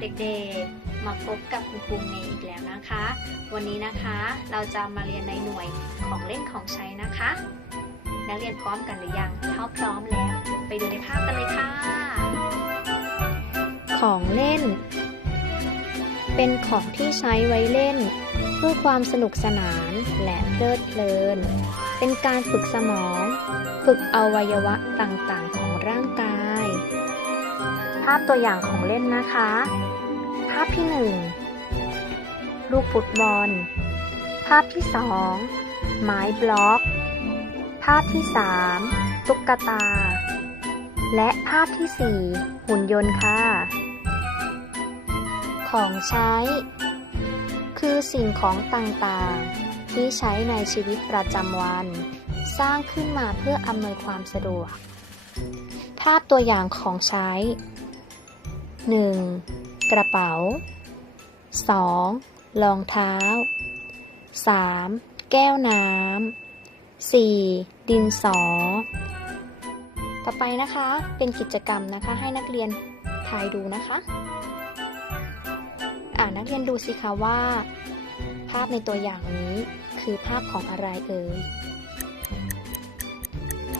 เด็กๆ มาพบกับคุณครูเมย์อีกแล้วนะคะ วันนี้นะคะเราจะมาเรียนในหน่วยของเล่นของใช้นะคะ นักเรียนพร้อมกันหรือยังถ้าพร้อมแล้ว ไปดูในภาพกันเลยค่ะ ของเล่น เป็นของที่ใช้ไว้เล่น เพื่อความสนุกสนานและเพลิดเพลิน เป็นการฝึกสมอง ฝึกอวัยวะต่างๆาพตัวอย่างของเล่นนะคะ ภาพที่ 1 ลูกฟุตบอล ภาพที่ 2 ไม้บล็อก ภาพที่ 3 ตุ๊กตา และภาพที่ 4 หุ่นยนต์ค่ะ ของใช้ คือสิ่งของต่างๆ ที่ใช้ในชีวิตประจำวัน สร้างขึ้นมาเพื่ออำนวยความสะดวกภาพตัวอย่างของใช้ 1. กระเป๋า 2. รองเท้า 3. แก้วน้ำ 4. ดินสอ ต่อไปนะคะเป็นกิจกรรมนะคะให้นักเรียนทายดูนะคะ อ่านักเรียนดูสิคะว่า ภาพในตัวอย่างนี้คือภาพของอะไรเอ่ย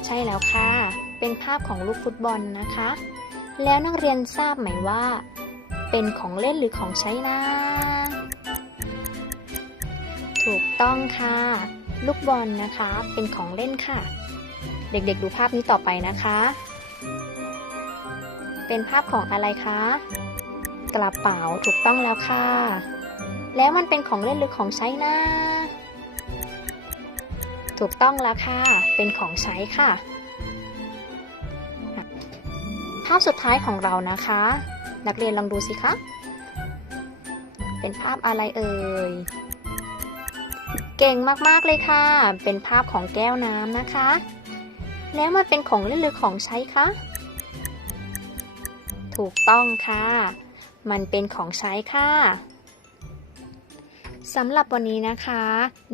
ใช่แล้วค่ะ เป็นภาพของลูกฟุตบอลนะคะ แล้วนักเรียนทราบไหมว่า เป็นของเล่นหรือของใช้นะ ถูกต้องค่ะ ลูกบอลนะคะ เป็นของเล่นค่ะ เด็กๆดูภาพนี้ต่อไปนะคะ เป็นภาพของอะไรคะ กระเป๋าถูกต้องแล้วค่ะ แล้วมันเป็นของเล่นหรือของใช้นะ ถูกต้องแล้วค่ะ เป็นของใช้ค่ะาพสุดท้ายของเรานะคะ นักเรียนลองดูสิคะ เป็นภาพอะไรเอ่ย เก่งมากๆเลยค่ะ เป็นภาพของแก้วน้ำนะคะ แล้วมันเป็นของเล่นหรือของใช้คะ ถูกต้องค่ะ มันเป็นของใช้ค่ะสำหรับวันนี้นะคะ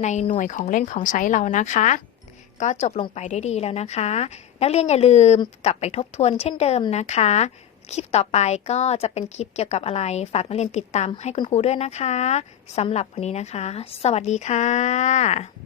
ในหน่วยของเล่นของใช้เรานะคะ ก็จบลงไปด้วยดีแล้วนะคะ นักเรียนอย่าลืมกลับไปทบทวนเช่นเดิมนะคะ คลิปต่อไปก็จะเป็นคลิปเกี่ยวกับอะไร ฝากนักเรียนติดตามให้คุณครูด้วยนะคะสำหรับวันนี้นะคะ สวัสดีค่ะ